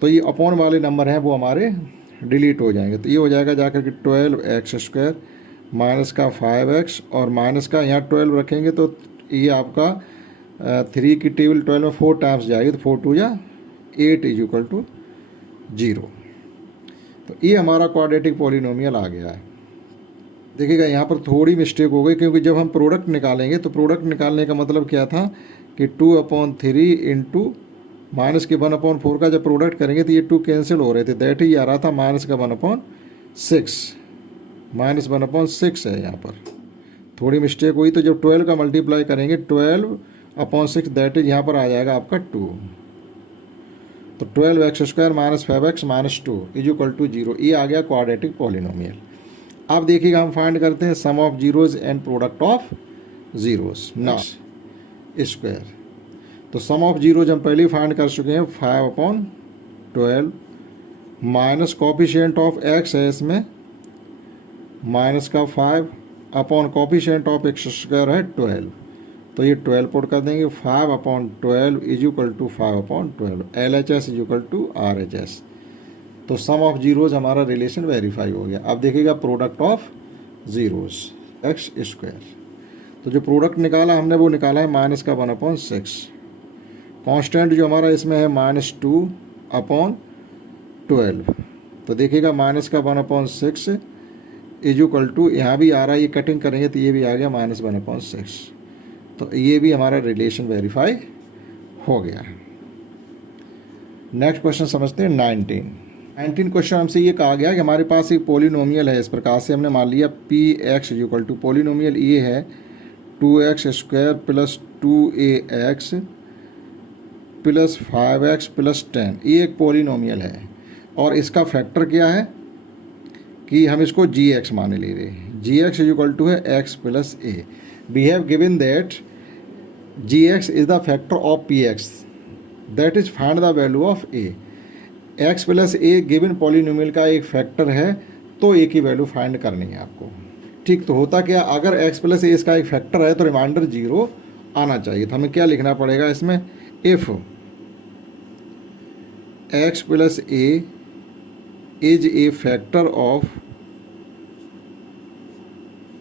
तो ये अपॉन वाले नंबर हैं वो हमारे डिलीट हो जाएंगे। तो ये हो जाएगा जाकर के 12x स्क्वायर माइनस का 5x और माइनस का यहाँ 12 रखेंगे तो ये आपका 3 की टेबल 12 में 4 टाइम्स जाएगी। तो 4 2 या 8 इज इक्वल टू 0। तो ये हमारा क्वाड्रेटिक पॉलिनोमियल आ गया है। देखिएगा यहाँ पर थोड़ी मिस्टेक हो गई, क्योंकि जब हम प्रोडक्ट निकालेंगे तो प्रोडक्ट निकालने का मतलब क्या था कि 2/3 इंटू माइनस के 1/4 का जब प्रोडक्ट करेंगे तो ये 2 कैंसिल हो रहे थे, दैट ही आ रहा था माइनस का 1/6, -1/6 है। यहाँ पर थोड़ी मिस्टेक हुई। तो जब 12 का मल्टीप्लाई करेंगे 12/6 दैट इज यहाँ पर आ जाएगा आपका 2। तो 12x स्क्वायर minus 5x minus 2 is equal to 0। ये आ गया क्वाड्रेटिक पॉलिनोमियल। अब देखिएगा हम फाइंड करते हैं sum of zeros and product of zeros ना स्क्वायर। तो सम ऑफ जीरोज हम पहले ही फाइंड कर चुके हैं, 5/12 माइनस कोफिशिएंट ऑफ एक्स है इसमें माइनस का 5 upon coefficient of x square है 12। तो ये 12 पुट कर देंगे, 5/12 is equal to 5/12 LHS is equal to RHS। तो सम ऑफ जीरोज हमारा रिलेशन वेरीफाई हो गया। अब देखिएगा product of zeros x square. तो जो प्रोडक्ट निकाला हमने वो निकाला है माइनस का 1/6। कांस्टेंट जो हमारा इसमें है -2/12। तो देखिएगा माइनस का 1/6 इज इक्वल टू, यहाँ भी आ रहा है, ये कटिंग करेंगे तो ये भी आ गया -1/6। तो ये भी हमारा रिलेशन वेरीफाई हो गया। नेक्स्ट क्वेश्चन समझते हैं 19। 19 क्वेश्चन हमसे ये कहा गया कि हमारे पास एक पोलिनोमियल है। इस प्रकार से हमने मान लिया p x equal to polynomial ये है 2x² plus 2ax plus 5x plus 10। ये एक पोलिनोमियल है और इसका फैक्टर क्या है कि हम इसको gx माने ले रहे हैं। gx इक्वल टू है x plus a। We have given that gx is the factor of px, that is find the value of a। x plus a given polynomial का एक फैक्टर है, तो a की वैल्यू फाइंड करनी है आपको। ठीक, तो होता क्या, अगर x प्लस ए इसका एक फैक्टर है तो रिमाइंडर 0 आना चाहिए। तो हमें क्या लिखना पड़ेगा इसमें, if x plus a is a factor of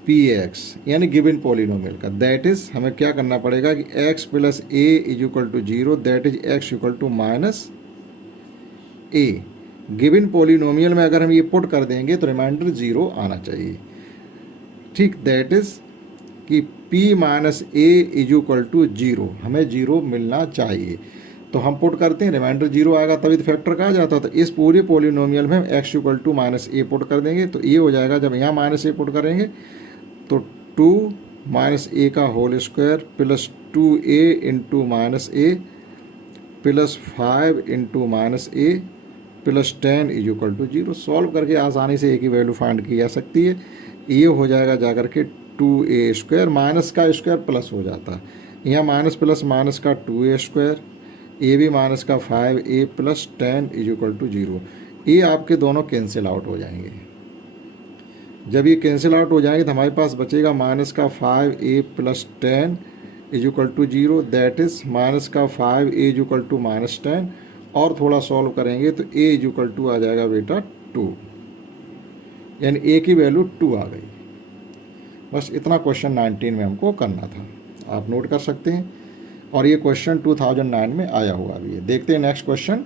p x यानी गिवन पॉलिनोमियल का, दैट इज हमें क्या करना पड़ेगा कि x plus a is equal to 0, that is x equal to minus a. Given polynomial में अगर हम ये पुट कर देंगे तो रिमाइंडर 0 आना चाहिए। ठीक, दैट इज कि p minus a is equal to 0, हमें 0 मिलना चाहिए। तो हम पुट करते हैं, रिमाइंडर 0 आएगा तभी तो फैक्टर कहा जाता है। तो इस पूरे पॉलिनोमियल में हम x equal to minus a put कर देंगे तो ये हो जाएगा। जब यहाँ माइनस ए पुट करेंगे तो 2 माइनस ए का whole square plus 2a into minus a plus 5 into minus a plus 10 is equal to 0। Solve करके आसानी से ए की वैल्यू फाइंड की जा सकती है। ये हो जाएगा जाकर के 2a स्क्वायर, माइनस का स्क्वायर प्लस हो जाता है, यहाँ माइनस प्लस माइनस का 2a स्क्वायर, ए भी माइनस का 5a plus 10 is equal to 0। ये आपके दोनों कैंसिल आउट हो जाएंगे। जब ये कैंसिल आउट हो जाएंगे तो हमारे पास बचेगा माइनस का 5a plus 10 is equal to 0, that is minus का 5a is equal to minus 10। और थोड़ा सॉल्व करेंगे तो a इज इक्वल टू आ जाएगा बेटा 2, यानी a की वैल्यू 2 आ गई। बस इतना क्वेश्चन 19 में हमको करना था, आप नोट कर सकते हैं। और ये क्वेश्चन 2009 में आया हुआ भी है। देखते हैं नेक्स्ट क्वेश्चन।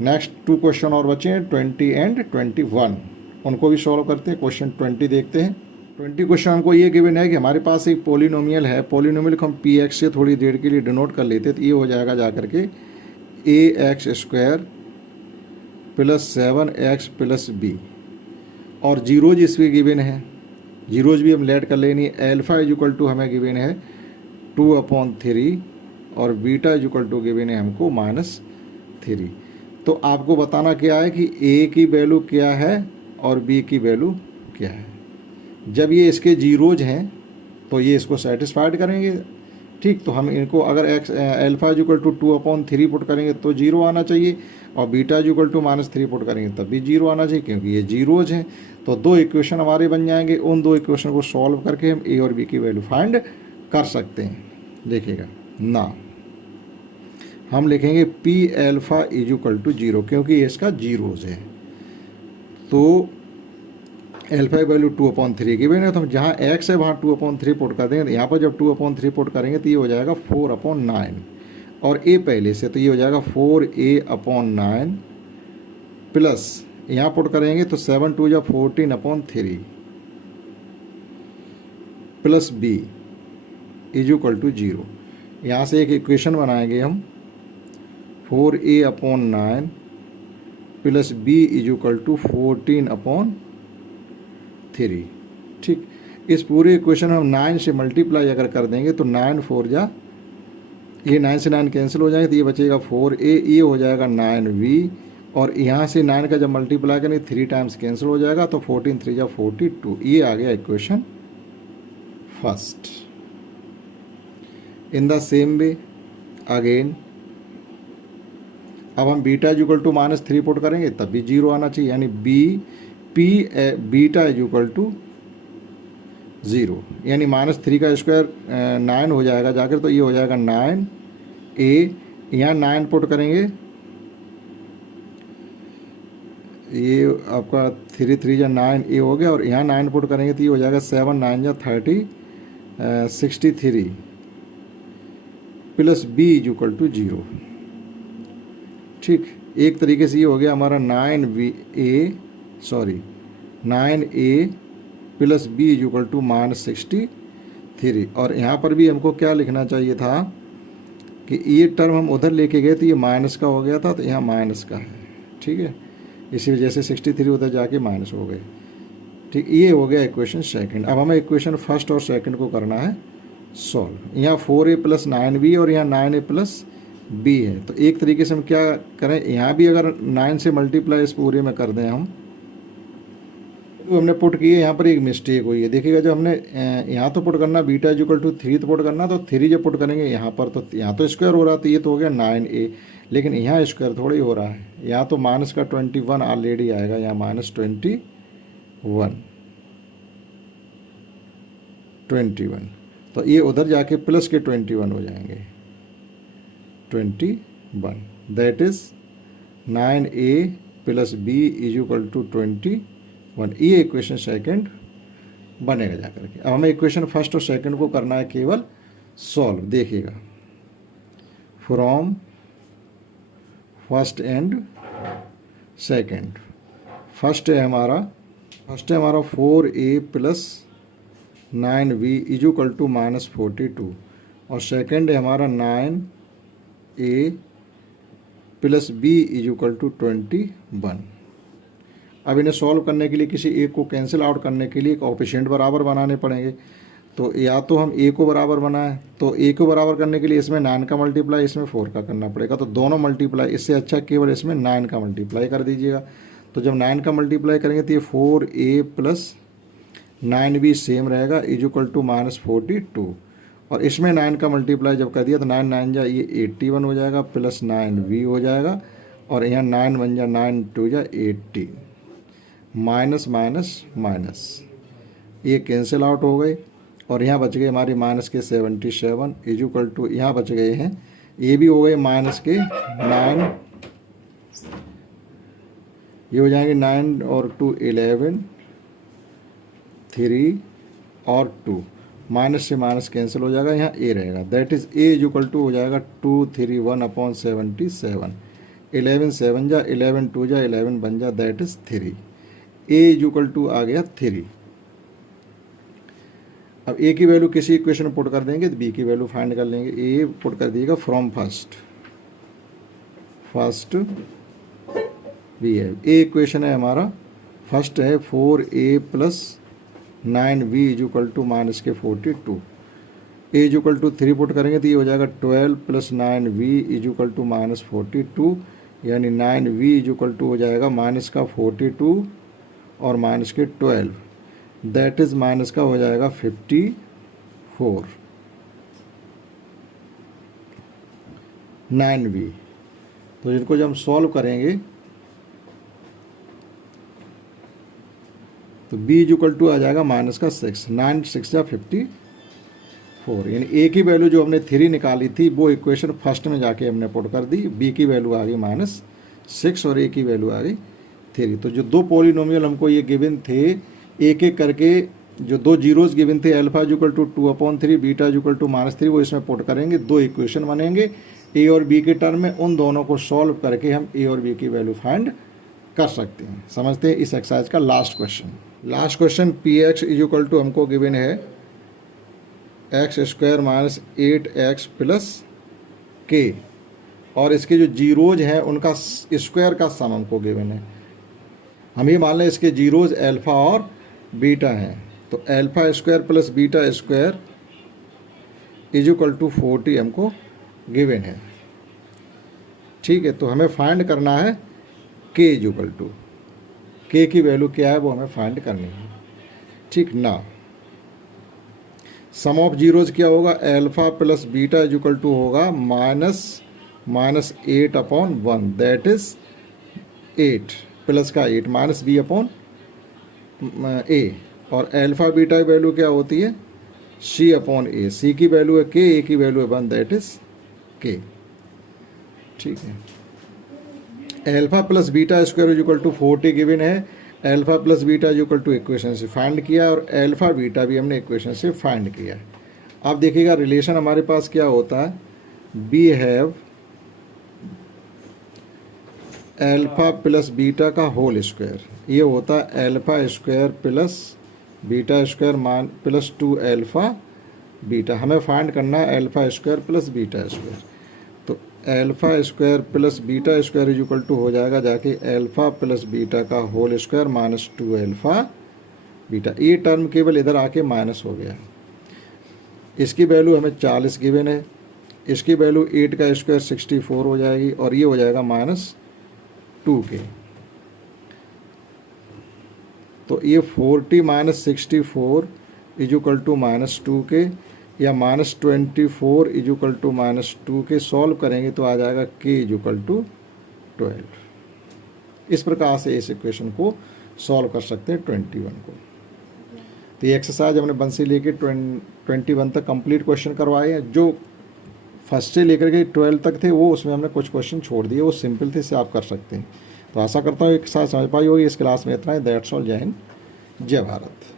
नेक्स्ट 2 क्वेश्चन और बचे हैं 20 एंड 21, उनको भी सॉल्व करते हैं। क्वेश्चन 20 देखते हैं। 20 क्वेश्चन हमको ये गिवन है कि हमारे पास एक पोलिनोमियल है। पोलिनोमियल को हम पी एक्स से थोड़ी देर के लिए डिनोट कर लेते तो ये हो जाएगा जाकर के A X square plus 7x plus B, और जीरोज इसमें गिवन है। जीरोज भी हम लेट कर लेनी। एल्फा इज इक्वल टू हमें गिवन है 2/3 और beta is equal to given है हमको -3। तो आपको बताना क्या है कि a की वैल्यू क्या है और b की वैल्यू क्या है। जब ये इसके जीरोज हैं तो ये इसको सेटिस्फाइड करेंगे। ठीक, तो हम इनको अगर x alpha is equal to 2/3 put करेंगे तो 0 आना चाहिए, और beta is equal to -3 put करेंगे तब भी 0 आना चाहिए, क्योंकि ये जीरोज हैं। तो 2 इक्वेशन हमारे बन जाएंगे। उन 2 इक्वेशन को सॉल्व करके हम a और b की वैल्यू फाइंड कर सकते हैं। देखिएगा ना, हम लिखेंगे p alpha is equal to 0, क्योंकि ये इसका जीरोज है। तो एल्फा की वैल्यू 2/3 की वैल्यू है, तो हम जहाँ x है वहाँ 2/3 पुट कर देंगे। तो यहाँ पर जब 2/3 पुट करेंगे तो ये हो जाएगा 4/9, और a पहले से, तो ये हो जाएगा 4a/9 प्लस यहाँ पुट करेंगे तो 7 2 या 14/3 plus b is equal to 0। यहाँ से एक इक्वेशन बनाएंगे हम 4a/9 plus b is equal to 14/3। ठीक, इस पूरे इक्वेशन हम 9 से मल्टीप्लाई अगर कर देंगे तो 9 4 जा, ये 9 से 9 कैंसिल हो जाएगा तो ये बचेगा 4a, ये हो जाएगा 9v, और यहाँ से 9 का जब मल्टीप्लाई करेंगे 3 टाइम्स कैंसिल हो जाएगा तो 14 3 जा 42। ये आ गया equation first. In the same way again अब हम beta is equal to -3 put करेंगे तब भी 0 आना चाहिए, यानी बीटा इज इक्वल टू 0, यानी -3 का स्क्वायर 9 हो जाएगा जाकर, तो ये हो जाएगा 9a। यहाँ 9 पुट करेंगे, ये आपका 3 3 जा 9a हो गया, और यहाँ 9 पुट करेंगे तो ये हो जाएगा 7 9 जा 30 63 plus b is equal to 0। ठीक, एक तरीके से ये हो गया हमारा 9a plus b is equal to -63। और यहाँ पर भी हमको क्या लिखना चाहिए था कि ये टर्म हम उधर लेके गए तो ये माइनस का हो गया था, तो यहाँ माइनस का है। ठीक है, इसी वजह से 63 उधर जाके माइनस हो गए। ठीक, ये हो गया इक्वेशन सेकंड। अब हमें इक्वेशन फर्स्ट और सेकंड को करना है सॉल्व। यहाँ 4a + 9b और यहाँ 9a + b है। तो एक तरीके से हम क्या करें, यहाँ भी अगर 9 से मल्टीप्लाई इस पूरे में कर दें हम, तो हमने पुट किए, यहाँ पर एक मिस्टेक हुई है। देखिएगा जब हमने यहाँ तो पुट करना बीटा इक्वल टू 3 तो पुट करना, तो 3 जब पुट करेंगे यहाँ पर तो यहाँ तो स्क्वायर हो रहा था, ये तो हो गया 9a, लेकिन यहाँ स्क्वायर थोड़ी हो रहा है। यहाँ तो माइनस का 21 ऑलरेडी आएगा, यहाँ -21, तो ये उधर जाके प्लस के 21 हो जाएंगे, 21, दैट इज 9a + b = 21। ये इक्वेशन सेकंड बनेगा जाकर के। अब हमें इक्वेशन फर्स्ट और सेकंड को करना है केवल सॉल्व। देखिएगा from first and second. First है हमारा 4a + 9b = -42, और सेकंड है हमारा 9a + b = 21। अब इन्हें सॉल्व करने के लिए किसी एक को कैंसिल आउट करने के लिए कोएफिशिएंट बराबर बनाने पड़ेंगे। तो या तो हम a को बराबर बनाएं, तो a को बराबर करने के लिए इसमें 9 का मल्टीप्लाई इसमें 4 का करना पड़ेगा, तो दोनों मल्टीप्लाई, इससे अच्छा केवल इसमें 9 का मल्टीप्लाई कर दीजिएगा। तो जब 9 का मल्टीप्लाई करेंगे तो ये 4a + 9b सेम रहेगा = -42, और इसमें 9 का मल्टीप्लाई जब कर दिया तो 9 9 जा ये 81 हो जाएगा, प्लस 9b हो जाएगा, और यहाँ 9 1 जा 9 2 जा 18, माइनस माइनस माइनस ये कैंसिल आउट हो गए, और यहाँ बच गए हमारे माइनस के 77 = यहाँ बच गए हैं, ये भी हो गए माइनस के 9, ये हो जाएंगे 9 और 2 11, 3 और 2, माइनस से माइनस कैंसिल हो जाएगा, यहाँ a रहेगा, दैट इज a = हो जाएगा 231/77, 11 7 जा 11 2 जा 11 बन जा, दैट इज 3, a = आ गया 3। अब a की वैल्यू किसी इक्वेशन में पुट कर देंगे तो b की वैल्यू फाइंड कर लेंगे। a पुट कर दिएगा फ्रॉम फर्स्ट b है, a इक्वेशन है हमारा फर्स्ट है 4a + 9b = -42, a = 3 पुट करेंगे तो ये हो जाएगा 12 + 9b = -42, यानी 9b = हो जाएगा माइनस का 42 और माइनस के 12, दैट इज माइनस का हो जाएगा 54, 9b। तो इनको जब हम सॉल्व करेंगे तो b = आ जाएगा माइनस का 6, 9 6 जा 54, यानी a की वैल्यू जो हमने 3 निकाली थी वो इक्वेशन फर्स्ट में जाके हमने पुट कर दी, b की वैल्यू आ गई -6 और a की वैल्यू आ गई 3। तो जो दो पॉलिनोमियल हमको ये गिवन थे, एक एक करके जो दो जीरोज गिवन थे, अल्फा = 2/3, बीटा = -3, वो इसमें पुट करेंगे, दो इक्वेशन बनेंगे a और b के टर्म में। उन दोनों को सॉल्व करके हम a और b की वैल्यू फाइंड कर सकते हैं। समझते हैं इस एक्सरसाइज का लास्ट क्वेश्चन। px = हमको गिवन है x² - 8x + k, और इसके जो जीरोज हैं उनका स्क्वायर का सम हमको गिवन है। हम ये मान लें इसके जीरोज अल्फ़ा और बीटा हैं, तो अल्फ़ा स्क्वायर + बीटा स्क्वायर = 40 हमको गिवन है। ठीक है, तो हमें फाइंड करना है k की वैल्यू क्या है वो हमें फाइंड करनी है। ठीक ना, सम ऑफ जीरोज क्या होगा, अल्फ़ा + बीटा = होगा -8/1, दैट इज 8, प्लस का 8 -b/a, और अल्फ़ा बीटा की वैल्यू क्या होती है c/a, c की वैल्यू है k, a की वैल्यू है 1, दैट इज k। ठीक है, अल्फ़ा + बीटा स्क्वायर = 40 गिवन है, अल्फ़ा + बीटा = इक्वेशन से फाइंड किया, और अल्फ़ा बीटा भी हमने इक्वेशन से फाइंड किया। अब देखिएगा रिलेशन हमारे पास क्या होता है, वी हैव अल्फ़ा + बीटा का होल स्क्वायर, ये होता है अल्फ़ा² + बीटा स्क्वायर + 2 अल्फ़ा बीटा। हमें फाइंड करना है अल्फ़ा² + बीटा स्क्वायर। तो alpha square plus beta square is equal to हो जाएगा जाके एल्फ़ा प्लस बीटा का whole square minus 2 alpha beta. ये टर्म केवल इधर आके माइनस हो गया। इसकी वैल्यू हमें 40 गिवन है, इसकी वैल्यू 8 का स्क्वायर 64 हो जाएगी और ये हो जाएगा -2 के। तो ये 40 माइनस 64 इज इक्वल टू -2 के या -24 इज इक्वल टू -2 के सॉल्व करेंगे तो आ जाएगा k इज इक्वल टू 12। इस प्रकार से इस इक्वेशन को सॉल्व कर सकते हैं 21 को। तो ये एक्सरसाइज हमने 1 से लेके 21 तक कंप्लीट क्वेश्चन करवाए हैं। जो फर्स्ट से लेकर के 12 तक थे वो उसमें हमने कुछ क्वेश्चन छोड़ दिए, वो सिंपल थे, इससे आप कर सकते हैं। तो आशा करता हूँ एक साथ समझ पाई होगी। इस क्लास में इतना ही। That's all. जय हिंद, जय भारत।